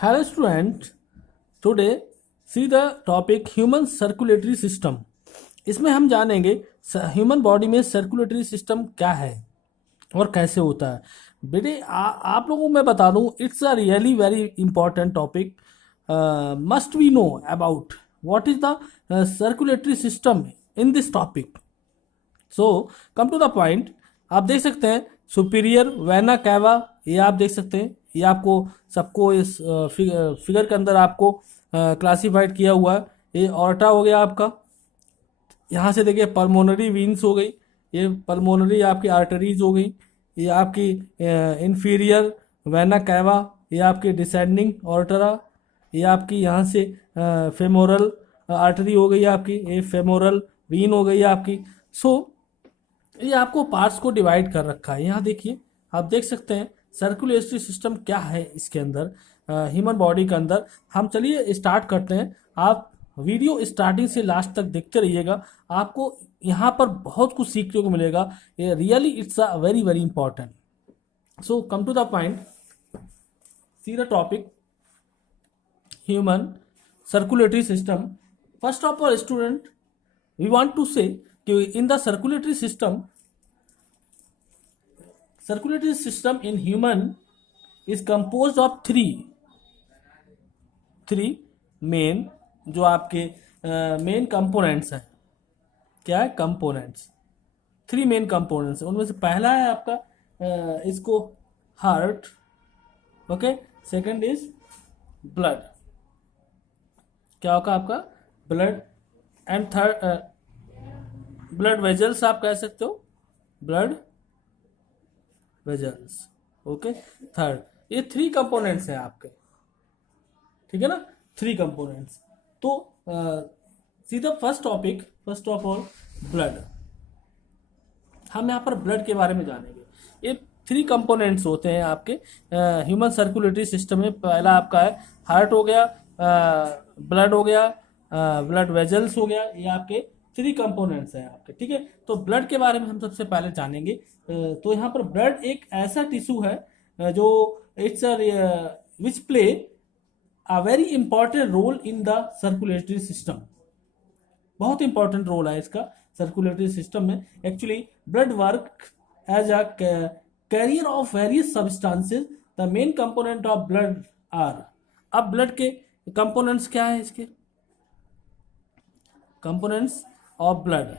Hello student, today see the topic human circulatory system. इसमें हम जानेंगे ह्यूमन बॉडी में सर्कुलेटरी सिस्टम क्या है और कैसे होता है। बेटे आप लोगों को मैं बता दूं, it's a really very important topic. Must we know about what is the circulatory system in this topic. So come to the point. आप देख सकते हैं सुपीरियर वेना कैवा, ये आप देख सकते हैं। ये आपको सबको इस फिगर के अंदर आपको क्लासिफाइड किया हुआ है। ये ऑर्टा हो गया आपका। यहाँ से देखिए पल्मोनरी वीन्स हो गई, ये पल्मोनरी आपकी आर्टरीज हो गई। ये आपकी इंफीरियर वेना कैवा, ये आपकी डिसेंडिंग ऑर्टरा। ये आपकी यहाँ से फेमोरल आर्टरी हो गई आपकी, ये फेमोरल वीन हो गई आपकी। सो ये आपको पार्ट्स को डिवाइड कर रखा है। यहाँ देखिए, आप देख सकते हैं सर्कुलेटरी सिस्टम क्या है इसके अंदर, ह्यूमन बॉडी के अंदर। हम चलिए स्टार्ट करते हैं। आप वीडियो स्टार्टिंग से लास्ट तक देखते रहिएगा, आपको यहाँ पर बहुत कुछ सीखने को मिलेगा। ये really it's a very very important. So come to the point, see the topic human circulatory system. First of all student, we want to say कि in the circulatory system in human is composed of three main, जो आपके main components हैं। क्या है? Components. Three main components, उनमें से पहला है आपका इसको heart, okay. Second is blood, क्या होगा आपका blood. And third blood vessels, आप कह सकते हो ब्लड वेजल्स, ओके। थर्ड, ये थ्री कंपोनेंट्स हैं आपके, ठीक है ना, थ्री कंपोनेंट्स। तो सीधा first topic, first of all blood. हम यहाँ पर ब्लड के बारे में जानेंगे। ये थ्री कंपोनेंट्स होते हैं आपके ह्यूमन सर्कुलेटरी सिस्टम में। पहला आपका है हार्ट हो गया, ब्लड हो गया, ब्लड वेजल्स हो गया। ये आपके थ्री कंपोनेंट्स हैं आपके, ठीक है। तो ब्लड के बारे में हम सबसे पहले जानेंगे। तो यहाँ पर ब्लड एक ऐसा टिश्यू है जो it's which play a very important role in the circulatory system. बहुत इंपॉर्टेंट रोल है इसका सर्कुलेटरी सिस्टम में। Actually blood work as a carrier of various substances. The main component of blood are. अब blood के components क्या है, इसके components of blood,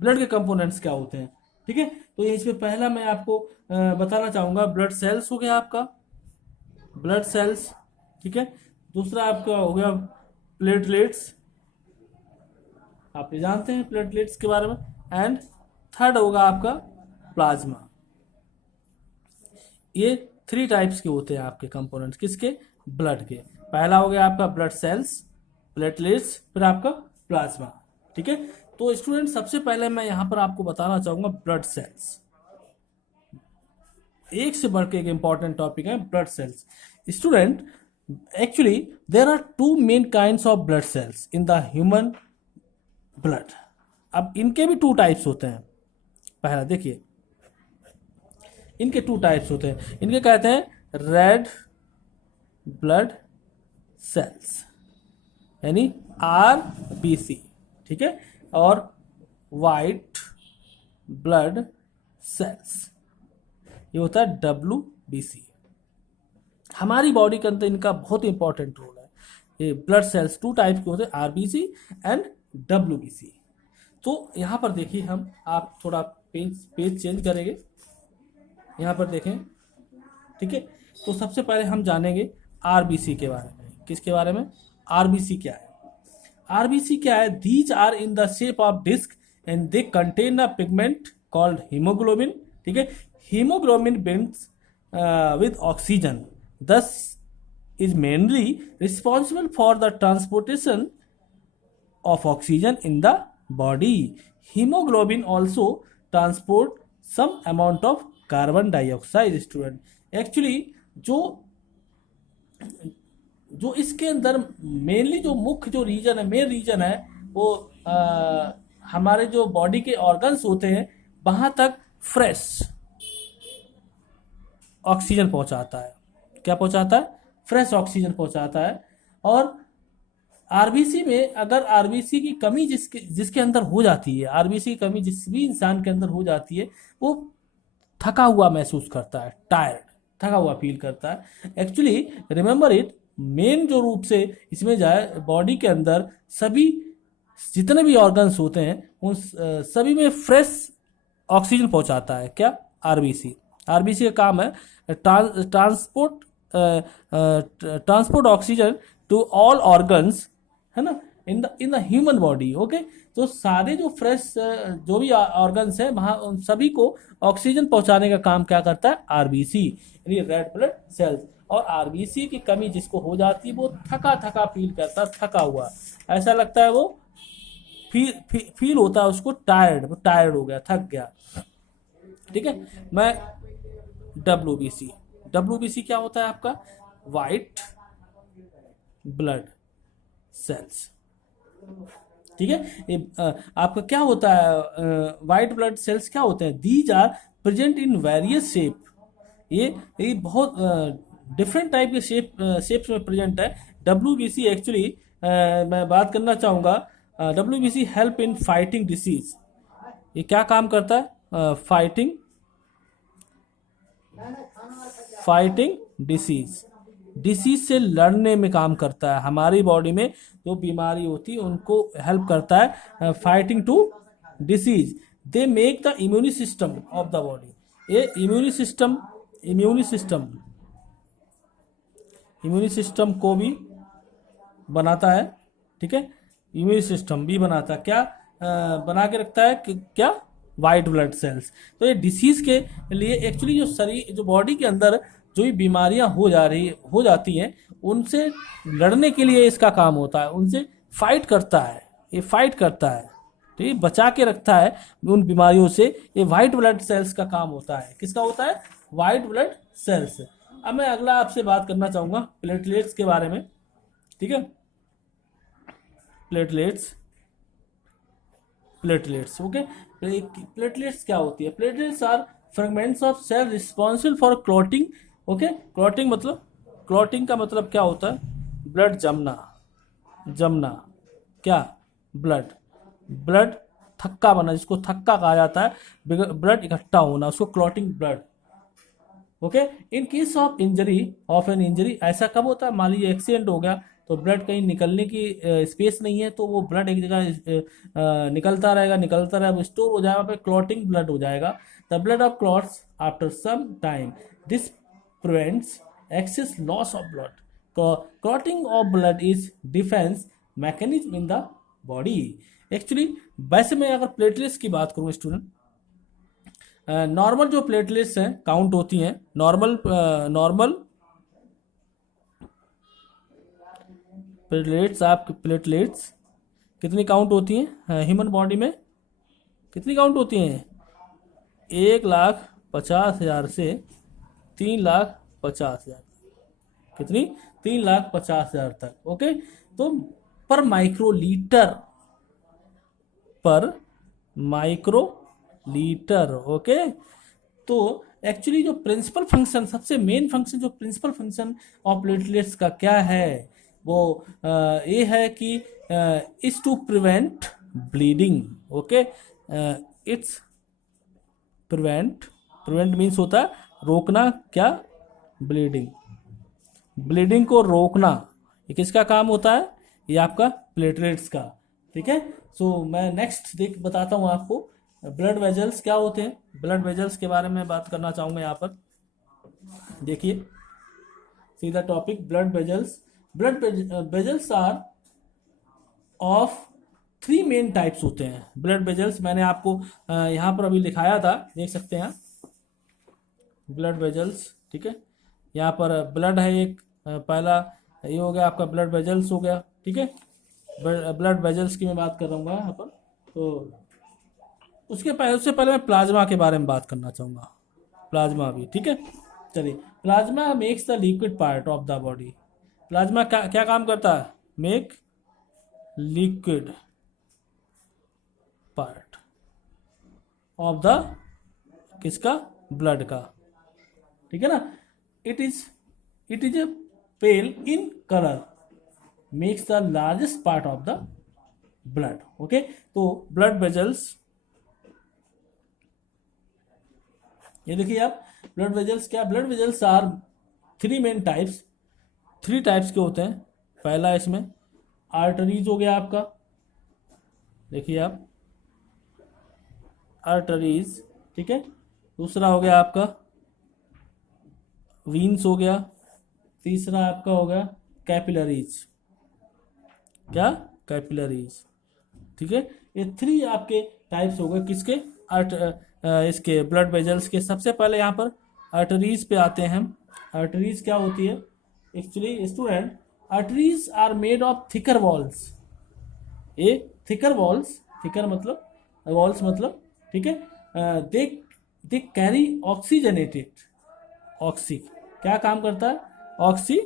blood के कंपोनेंट्स क्या होते हैं, ठीक है। तो इसमें पहला मैं आपको बताना चाहूंगा, ब्लड सेल्स हो गया आपका, ब्लड सेल्स, ठीक है। दूसरा आपका हो गया प्लेटलेट्स, आप ये जानते हैं प्लेटलेट्स के बारे में। एंड थर्ड होगा आपका प्लाज्मा। ये थ्री टाइप्स के होते हैं आपके कंपोनेंट्स, किसके? ब्लड के। पहला हो गया आपका ब्लड सेल्स, प्लेटलेट्स, फिर आपका प्लाज्मा, ठीक है। तो स्टूडेंट सबसे पहले मैं यहां पर आपको बताना चाहूंगा ब्लड सेल्स। एक से बढ़ के एक इंपॉर्टेंट टॉपिक है blood cells. Student actually there are two main kinds of blood cells in the human blood. अब इनके भी टू टाइप्स होते हैं। पहला देखिए, इनके टू टाइप्स होते हैं। इनके कहते हैं रेड ब्लड सेल्स, यानी RBC, ठीक है, और वाइट ब्लड सेल्स, ये होता है WBC। हमारी बॉडी के अंदर इनका बहुत इंपॉर्टेंट रोल है। ये ब्लड सेल्स टू टाइप के होते हैं, RBC एंड WBC। तो यहाँ पर देखिए, हम आप थोड़ा पेज चेंज करेंगे, यहाँ पर देखें, ठीक है। तो सबसे पहले हम जानेंगे RBC के बारे में। किसके बारे में? RBC क्या है? RBC क्या है? These are in the shape of disc and they contain a pigment called hemoglobin, ठीक है। Hemoglobin binds with oxygen, thus is mainly responsible for the transportation of oxygen in the body. Hemoglobin also transport some amount of carbon dioxide, student। Actually जो इसके अंदर mainly जो मुख्य जो reason है, main reason है, वो हमारे जो बॉडी के ऑर्गन्स होते हैं वहां तक फ्रेश ऑक्सीजन पहुंचाता है। क्या पहुंचाता है, फ्रेश ऑक्सीजन पहुंचाता है। और आरबीसी में अगर आरबीसी की कमी जिसके जिसके अंदर हो जाती है, आरबीसी की कमी जिस भी इंसान के अंदर हो जाती है, वो थका हुआ महसूस करता है, टायर्ड, थका हुआ फील करता है। एक्चुअली रिमेंबर इट, मेन जो रूप से इसमें जाए, बॉडी के अंदर सभी जितने भी ऑर्गन्स होते हैं उन सभी में फ्रेश ऑक्सीजन पहुंचाता है क्या, आरबीसी। आरबीसी का काम है transport transport oxygen to all organs, है ना, in the human body. Okay, तो सारे जो फ्रेश जो भी ऑर्गन्स हैं वहाँ उन सभी को ऑक्सीजन पहुंचाने का काम क्या करता है, आरबीसी, यानी रेड ब्लड सेल्स। और आरबीसी की कमी जिसको हो जाती है वो थका थका फील करता है, थका हुआ ऐसा लगता है, वो फील होता है उसको टायर्ड, वो टायर्ड हो गया, थक गया। ठीक है, मैं डब्ल्यूबीसी, डब्ल्यूबीसी क्या होता है आपका, वाइट ब्लड सेल्स। ठीक है, ये आपका क्या होता है, वाइट ब्लड सेल्स क्या होते हैं, these are present in various shape. ये बहुत डिफरेंट टाइप के शेप्स में प्रेजेंट है। डब्ल्यूबीसी एक्चुअली मैं बात करना चाहूँगा, WBC help in fighting disease. ये क्या काम करता है, फाइटिंग डिसीज, डिसीज से लड़ने में काम करता है। हमारी बॉडी में जो बीमारी होती है उनको हेल्प करता है, fighting to disease. They make the immune system of the body, ये इम्यूनी सिस्टम को भी बनाता है। ठीक है, इम्यूनी सिस्टम भी बनाता है, क्या बना के रखता है क्या, वाइट ब्लड सेल्स। तो ये डिसीज के लिए एक्चुअली जो शरीर, जो बॉडी के अंदर जो भी बीमारियां हो जाती हैं उनसे लड़ने के लिए इसका काम होता है, उनसे फाइट करता है, ये फाइट करता है, ठीक है, बचा के रखता है उन बीमारियों से। ये वाइट ब्लड सेल्स का काम होता है, किसका होता है, वाइट ब्लड सेल्स। अब मैं अगला आपसे बात करना चाहूँगा प्लेटलेट्स के बारे में। ठीक है, प्लेटलेट्स ओके। प्लेटलेट्स क्या होती है, platelets are fragments of cell responsible for clotting. Okay, clotting का मतलब क्या होता है, ब्लड जमना क्या, ब्लड थक्का बना, जिसको थक्का कहा जाता है, ब्लड इकट्ठा होना, उसको clotting blood. Okay, in case of an injury, ऐसा कब होता है, मान लीजिए एक्सीडेंट हो गया तो ब्लड कहीं निकलने की स्पेस नहीं है, तो वो ब्लड एक जगह निकलता रहेगा, स्टोर हो जाएगा, फिर क्लॉटिंग ब्लड हो जाएगा। The blood of clots after some time, this prevents excess loss of blood. Clotting of blood is defence mechanism in the body. Actually वैसे मैं अगर प्लेटलेट्स की बात करूँ स्टूडेंट, नॉर्मल जो प्लेटलेट्स हैं काउंट होती हैं, नॉर्मल प्लेटलेट्स कितनी काउंट होती हैं ह्यूमन बॉडी में, कितनी काउंट होती हैं, 1,50,000 से 3,50,000, कितनी, 3,50,000 तक। ओके, तो पर माइक्रोलीटर। ओके, तो एक्चुअली जो प्रिंसिपल फंक्शन, सबसे मेन फंक्शन, जो प्रिंसिपल फंक्शन ऑफ प्लेटलेट्स का क्या है, वो ये है कि is to prevent bleeding. Okay, it's prevent means होता है रोकना, क्या, ब्लीडिंग को रोकना, ये किसका काम होता है, ये आपका प्लेटलेट्स का। ठीक है, सो मैं नेक्स्ट बताता हूँ आपको ब्लड वेजल्स क्या होते हैं। ब्लड वेजल्स के बारे में बात करना चाहूँगा यहाँ पर, देखिए सीधा topic, blood vessels are of 3 main types होते हैं। ब्लड वेजल्स मैंने आपको यहाँ पर अभी लिखाया था, देख सकते हैं ब्लड वेजल्स। ठीक है, यहाँ पर ब्लड है एक, पहला ये हो गया आपका ब्लड वेजल्स हो गया। ठीक है, ब्लड वेजल्स की मैं बात कर रहा हूँ यहाँ पर। तो उससे पहले मैं प्लाज्मा के बारे में बात करना चाहूँगा, प्लाज्मा भी। ठीक है, चलिए, plasma makes the liquid part of the body. Plasma क्या काम करता है, make liquid part of the किसका, ब्लड का। ठीक है ना, it is it is a pale in colour, makes the largest part of the blood. Okay, तो ब्लड वेजल्स, ये देखिए आप, ब्लड वेजल्स क्या, blood vessels are three main types, three types के होते हैं। पहला इसमें आर्टरीज हो गया आपका, देखिए आप आर्टरीज, ठीक है। दूसरा हो गया आपका वीन्स हो गया, तीसरा आपका हो गया कैपिलरीज, क्या, कैपिलरीज, ठीक है। ये थ्री आपके टाइप्स हो गए किसके, इसके ब्लड वेजल्स के। सबसे पहले यहाँ पर आर्टरीज पे आते हैं हम। आर्टरीज क्या होती है actually student, arteries are made of thicker walls, ये थिकर वॉल्स, थिकर मतलब वॉल्स मतलब, ठीक है। They they carry oxygenated, oxy क्या काम करता है, ऑक्सीजनेटेड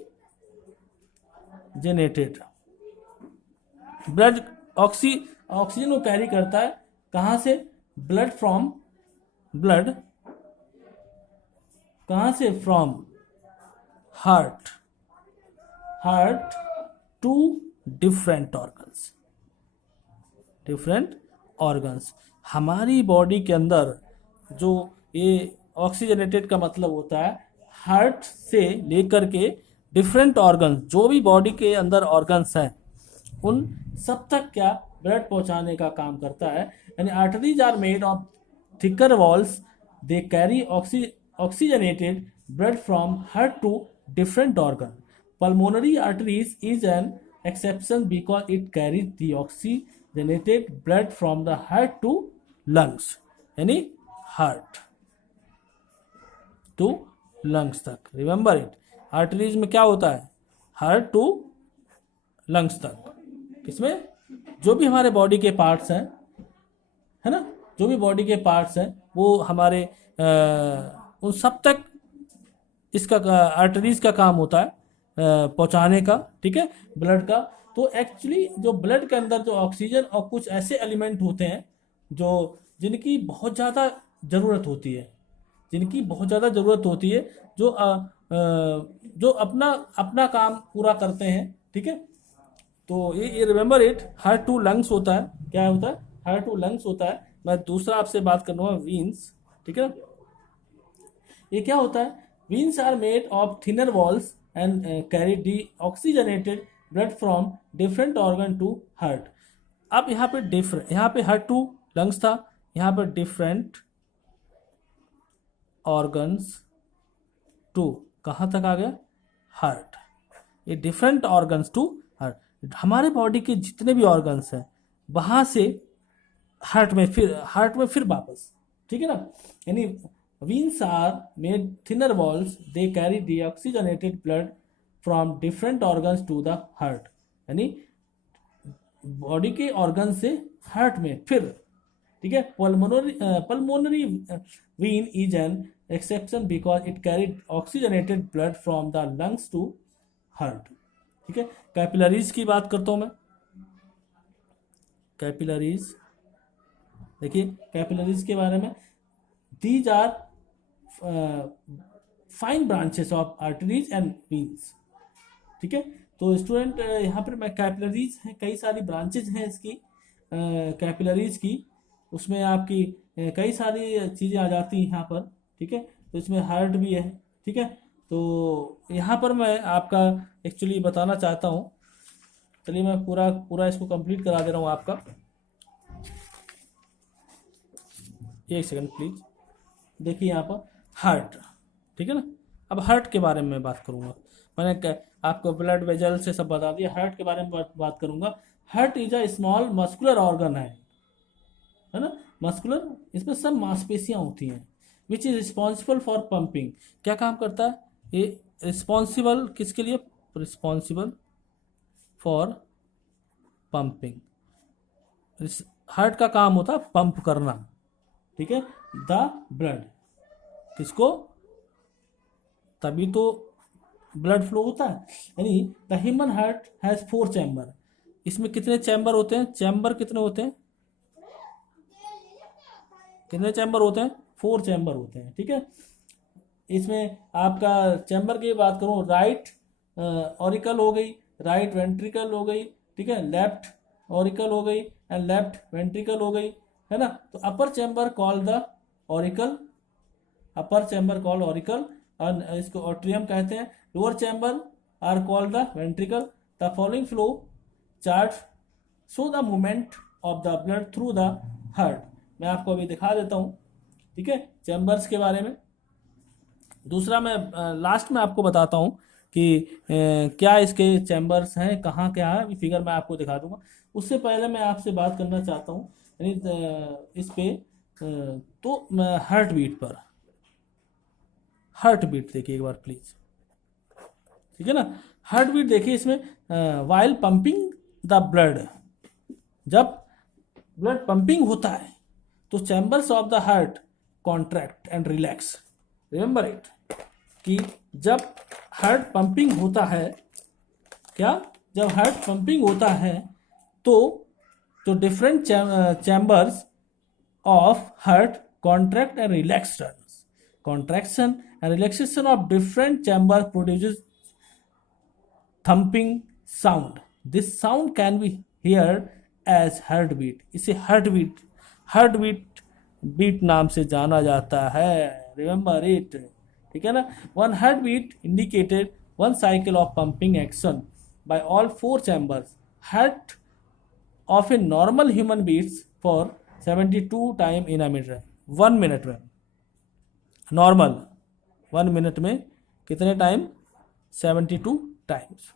ब्लड, ऑक्सीजन को कैरी करता है कहाँ से, ब्लड फ्रॉम, ब्लड कहाँ से, from heart, heart to different organs, different organs. हमारी बॉडी के अंदर जो ये ऑक्सीजनेटेड का मतलब होता है हार्ट से लेकर के डिफरेंट ऑर्गन्स, जो भी बॉडी के अंदर ऑर्गन्स हैं उन सब तक क्या ब्लड पहुंचाने का काम करता है। यानी arteries are made of thicker walls, they carry oxygenated blood from heart to different organ. Pulmonary arteries is an exception because it carries the oxygenated blood from the heart to lungs, यानी heart to lungs तक। Remember it, arteries में क्या होता है, heart to lungs तक। किसमें, जो भी हमारे बॉडी के पार्ट्स हैं, है ना, जो भी बॉडी के पार्ट्स हैं वो हमारे उन सब तक इसका आर्टरीज का काम होता है पहुंचाने का, ठीक है, ब्लड का। तो एक्चुअली जो ब्लड के अंदर जो ऑक्सीजन और कुछ ऐसे एलिमेंट होते हैं जो जिनकी बहुत ज़्यादा ज़रूरत होती है, जिनकी बहुत ज़्यादा ज़रूरत होती है, जो अपना अपना काम पूरा करते हैं, ठीक है। तो ये remember it, heart to lungs होता है, क्या होता है, हार्ट टू लंग्स होता है। मैं दूसरा आपसे बात करूँगा वीन्स, ठीक है। ये क्या होता है, veins are made of thinner walls and carry deoxygenated blood from different organ to heart। अब यहाँ पे डिफरेंट, यहाँ पे हार्ट टू लंग्स था, यहाँ पे डिफरेंट ऑर्गन्स टू कहाँ तक आ गया, हार्ट। ये डिफरेंट ऑर्गन्स टू हार्ट, हमारे बॉडी के जितने भी ऑर्गन्स हैं वहाँ से हार्ट में फिर वापस, ठीक है ना। यानी veins are made thinner walls, they carry deoxygenated blood from different organs to the heart। यानी बॉडी के ऑर्गन से हार्ट में फिर, ठीक है। Pulmonary vein is an exception because it carried oxygenated blood from the lungs to heart, ठीक है। Capillaries की बात करता हूं मैं, कैपिलरीज देखिए, कैपिलरीज के बारे में, these are fine branches of arteries and veins, ठीक है। तो स्टूडेंट यहाँ पर मैं कैपिलरीज हैं, कई सारी ब्रांचेज हैं इसकी कैपिलरीज की, उसमें आपकी कई सारी चीज़ें आ जाती हैं यहाँ पर, ठीक है। तो इसमें हार्ट भी है, ठीक है। तो यहाँ पर मैं आपका एक्चुअली बताना चाहता हूँ, चलिए मैं पूरा इसको कंप्लीट करा दे रहा हूँ आपका, एक सेकंड प्लीज। देखिए यहाँ पर हार्ट, ठीक है ना। अब हार्ट के बारे में बात करूंगा, मैंने आपको ब्लड वेजल से सब बता दिया, हार्ट के बारे में बात करूंगा। Heart is a small muscular organ है ना, मस्कुलर, इसमें सब मांसपेशियां होती हैं, which is responsible for pumping. क्या काम करता है ये, रिस्पॉन्सिबल किसके लिए, रिस्पॉन्सिबल फॉर पंपिंग। हार्ट का काम होता है पंप करना, ठीक है, द ब्लड, किसको, तभी तो ब्लड फ्लो होता है। यानी the human heart has 4 chamber, इसमें कितने चैम्बर होते हैं, चैम्बर कितने होते हैं, कितने चैम्बर होते हैं, 4 चैम्बर होते हैं, ठीक है। इसमें आपका चैम्बर की बात करूँ, राइट ऑरिकल हो गई, राइट वेंट्रिकल हो गई, ठीक है, लेफ्ट ऑरिकल हो गई एंड लेफ्ट वेंट्रिकल हो गई, है ना। तो upper chamber call the auricle, upper chamber call auricle, और इसको ऑट्रियम कहते हैं। Lower chamber are called the ventricle. The following flow chart show the movement of the blood through the heart. मैं आपको अभी दिखा देता हूँ, ठीक है, चैम्बर्स के बारे में। दूसरा मैं लास्ट में आपको बताता हूँ कि क्या इसके चैम्बर्स हैं, कहाँ क्या है, अभी फिगर मैं आपको दिखा दूंगा। उससे पहले मैं आपसे बात करना चाहता हूँ यानी इस पे तो हार्ट बीट पर, हार्ट बीट देखिए एक बार प्लीज, ठीक है ना। हार्ट बीट देखिए इसमें, वाइल पंपिंग द ब्लड, जब ब्लड पंपिंग होता है तो chambers of the heart contract and relax. Remember it कि जब हार्ट पंपिंग होता है, क्या, जब हार्ट पंपिंग होता है तो जो different chambers of heart contract and relax turns, contraction and relaxation of different chamber produces thumping sound. This sound can be heard as heart beat. इसे heart beat, heart beat beat नाम से जाना जाता है। रिमेंबर इट, ठीक है ना। One heart beat indicated one cycle of pumping action by all four chambers. Heart of a normal human beats for 72 time in a minute. 1 minute में normal 1 minute में कितने टाइम, 72 टाइम्स,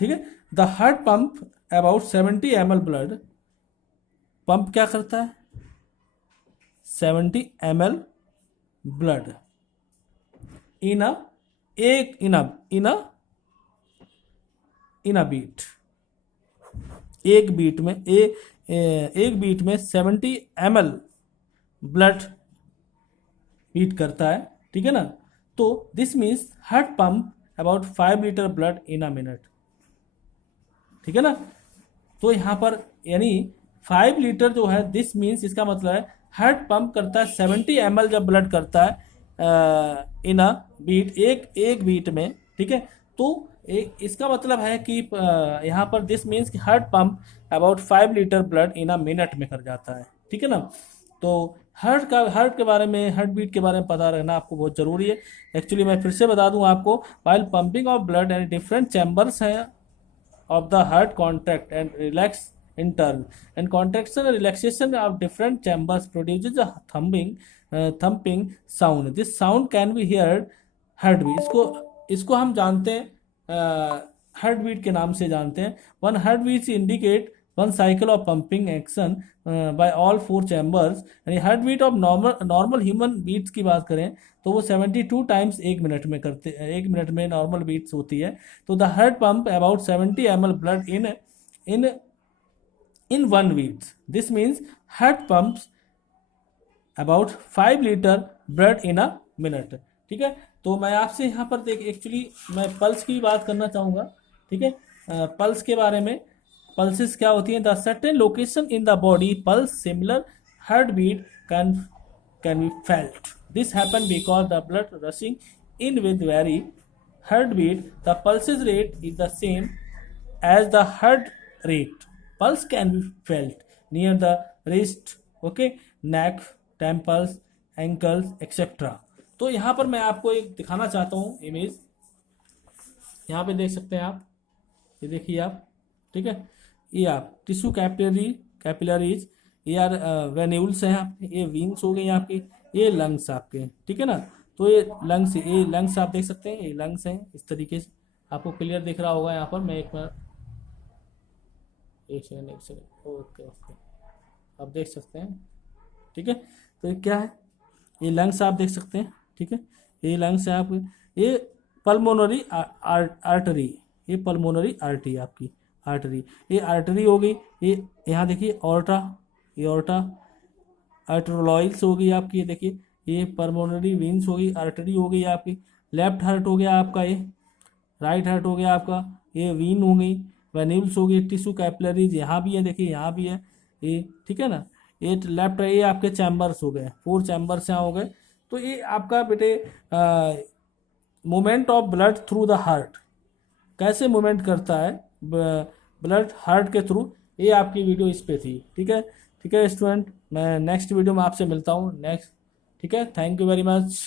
ठीक है। The heart pump about 70 ml blood, pump क्या करता है, 70 ml blood in अ एक इन अ beat. एक बीट में एक बीट में 70 ml ब्लड बीट करता है, ठीक है ना। तो this means heart pump about 5 litre blood in a minute, ठीक है ना। तो यहाँ पर यानी 5 लीटर जो है, दिस मीन्स इसका मतलब है हार्ट पंप करता है 70 ml जब ब्लड करता है इन अ बीट, एक बीट में, ठीक है। तो एक इसका मतलब है कि यहाँ पर दिस मीन्स कि heart pump about 5 litre blood in a minute में कर जाता है, ठीक है ना। तो हार्ट के बारे में, हार्ट बीट के बारे में पता रहना आपको बहुत ज़रूरी है। एक्चुअली मैं फिर से बता दूं आपको, while pumping of blood and different chambers हैं of the heart contract and relax in turn, and contraction and relaxation of different chambers produces a thumping sound. This sound can be heard heartbeat। इसको हम जानते हैं heart beat के नाम से जानते हैं। One heart beat indicate one cycle of pumping action by all four chambers. यानी heart beat of normal human beats की बात करें तो वो 72 टाइम्स एक मिनट में करते, एक मिनट में नॉर्मल बीट्स होती है। तो the heart pump about 70 ml blood in 1 beat. This means heart pumps about 5 litre blood in a minute, ठीक है। तो मैं आपसे यहाँ पर देख, एक्चुअली मैं पल्स की बात करना चाहूँगा, ठीक है। पल्स के बारे में, पल्सेस क्या होती हैं, the certain location in the body pulse similar heart beat can be felt. This happens because the blood rushing in with very heartbeat. The pulse rate is the same as the heart rate. Pulse can be felt near the wrist, okay, neck, temples, ankles, etc. तो यहाँ पर मैं आपको एक दिखाना चाहता हूँ image, यहाँ पे देख सकते हैं आप, ये देखिए आप, ठीक है। ये आप टिश्यू कैपिलरीज, ये यार वेन्यूल्स हैं आपके, ये विंग्स हो गई आपकी, ये लंग्स आपके, ठीक है ना। तो ये लंग्स आप देख सकते हैं, ये लंग्स हैं, इस तरीके से आपको क्लियर दिख रहा होगा। यहाँ पर मैं एक सेकंड ओके आप देख सकते हैं, ठीक है। तो ये क्या है, ये लंग्स आप देख सकते हैं, ठीक है। ये लंग्स है आपके, ये पल्मोनरी आर्टरी, ये पल्मोनरी आर्टरी आपकी आर्टरी, ये आर्टरी हो गई। ये यहाँ देखिए ऑर्टा, ये ऑर्टा आर्टरोलॉइल्स हो गई आपकी, ये देखिए ये पल्मोनरी वेन्स हो गई, आर्टरी हो गई आपकी। लेफ्ट हार्ट हो गया आपका, ये राइट हार्ट हो गया आपका, ये वीन हो गई, वेन्यूल्स हो गई, टिश्यू कैपिलरीज यहाँ भी है, देखिए यहाँ भी है ये, ठीक है ना। ये लेफ्ट ये आपके चैम्बर्स हो गए, 4 चैम्बर्स यहाँ हो गए। तो ये आपका बेटे movement of blood through the heart, कैसे मूवमेंट करता है ब्लड हार्ट के थ्रू, ये आपकी वीडियो इस पे थी। ठीक है, ठीक है स्टूडेंट, मैं नेक्स्ट वीडियो में आपसे मिलता हूँ नेक्स्ट। ठीक है, थैंक यू वेरी मच।